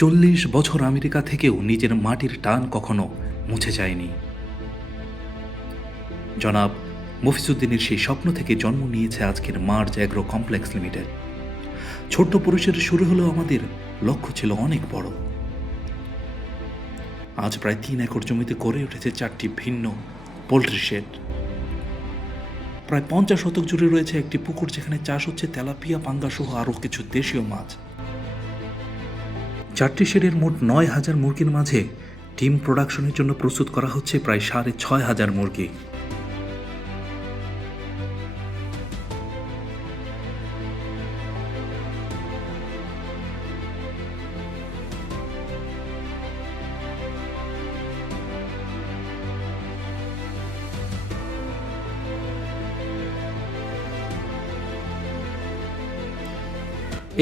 40 বছর আমেরিকা থেকেও নিজের মাটির টান কখনো মুছে যায়নি। জনাব মফিজউদ্দিনের সেই স্বপ্ন থেকে জন্ম নিয়েছে আজকের মার্জ অ্যাগ্রো কমপ্লেক্স লিমিটেড। ছোট্ট পরিসরে শুরু হলেও আমাদের লক্ষ্য ছিল অনেক বড়। আজ প্রায় 3 একর জমিতে গড়ে উঠেছে 4টি ভিন্ন পোল্ট্রি শেড। প্রায় 50 শতক জুড়ে রয়েছে একটি পুকুর, যেখানে চাষ হচ্ছে তেলাপিয়া, পাঙ্গা সহ আরও কিছু দেশীয় মাছ। 4টি শেডের মোট 9,000 মুরগির মাঝে ডিম প্রোডাকশনের জন্য প্রস্তুত করা হচ্ছে প্রায় 6,500 মুরগি।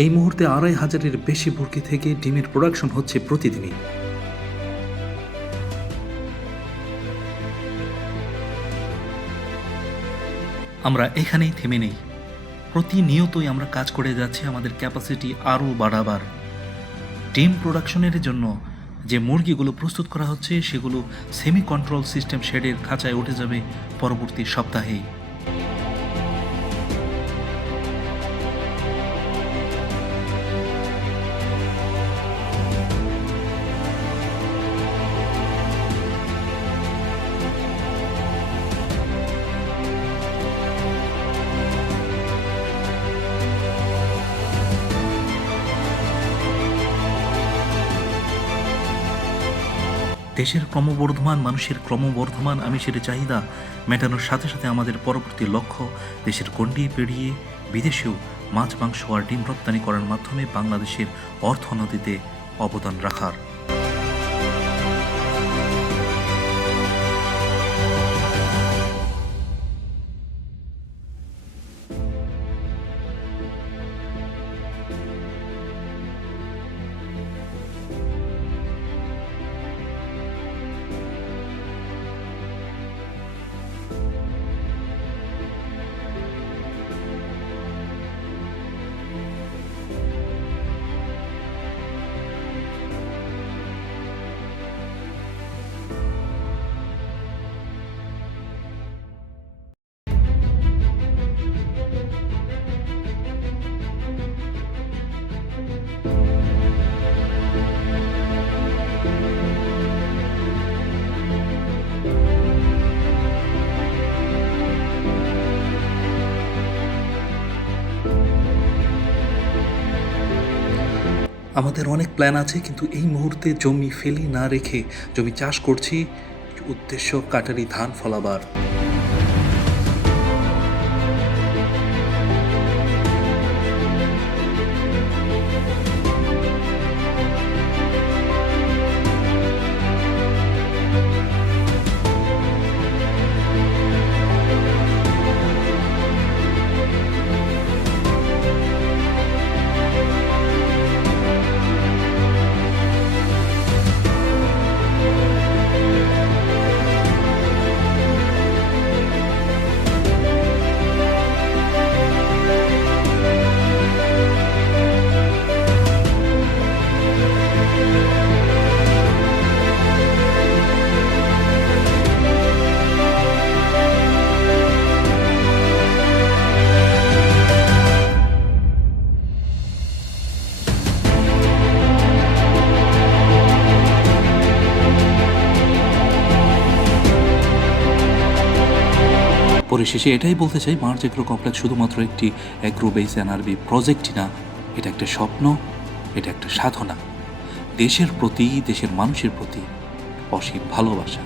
এই মুহূর্তে 2,500-এর বেশি মুরগি থেকে ডিমের প্রোডাকশন হচ্ছে প্রতিদিনই। আমরা এখানেই থেমে নেই। প্রতিনিয়তই আমরা কাজ করে যাচ্ছি আমাদের ক্যাপাসিটি আরও বাড়াবার। ডিম প্রোডাকশনের জন্য যে মুরগিগুলো প্রস্তুত করা হচ্ছে সেগুলো সেমি কন্ট্রোল সিস্টেম শেডের খাঁচায় উঠে যাবে পরবর্তী সপ্তাহেই। দেশের ক্রমবর্ধমান মানুষের ক্রমবর্ধমান আমিষের চাহিদা মেটানোর সাথে সাথে আমাদের পরবর্তী লক্ষ্য দেশের গণ্ডি পেরিয়ে বিদেশেও মাছ, মাংস আর ডিম রপ্তানি করার মাধ্যমে বাংলাদেশের অর্থনীতিতে অবদান রাখার। আমাদের অনেক প্ল্যান আছে, কিন্তু এই মুহূর্তে জমি ফেলে না রেখে জমি চাষ করছি, উদ্দেশ্য কাটারি ধান ফলাবার। পরিশেষে এটাই বলতে চাই, মার্জ এগ্রো কমপ্লেক্স শুধুমাত্র একটি অ্যাগ্রো বেস এনআরবি প্রজেক্টই না, এটা একটা স্বপ্ন, এটা একটা সাধনা। দেশের প্রতি, দেশের মানুষের প্রতি অসীম ভালোবাসা।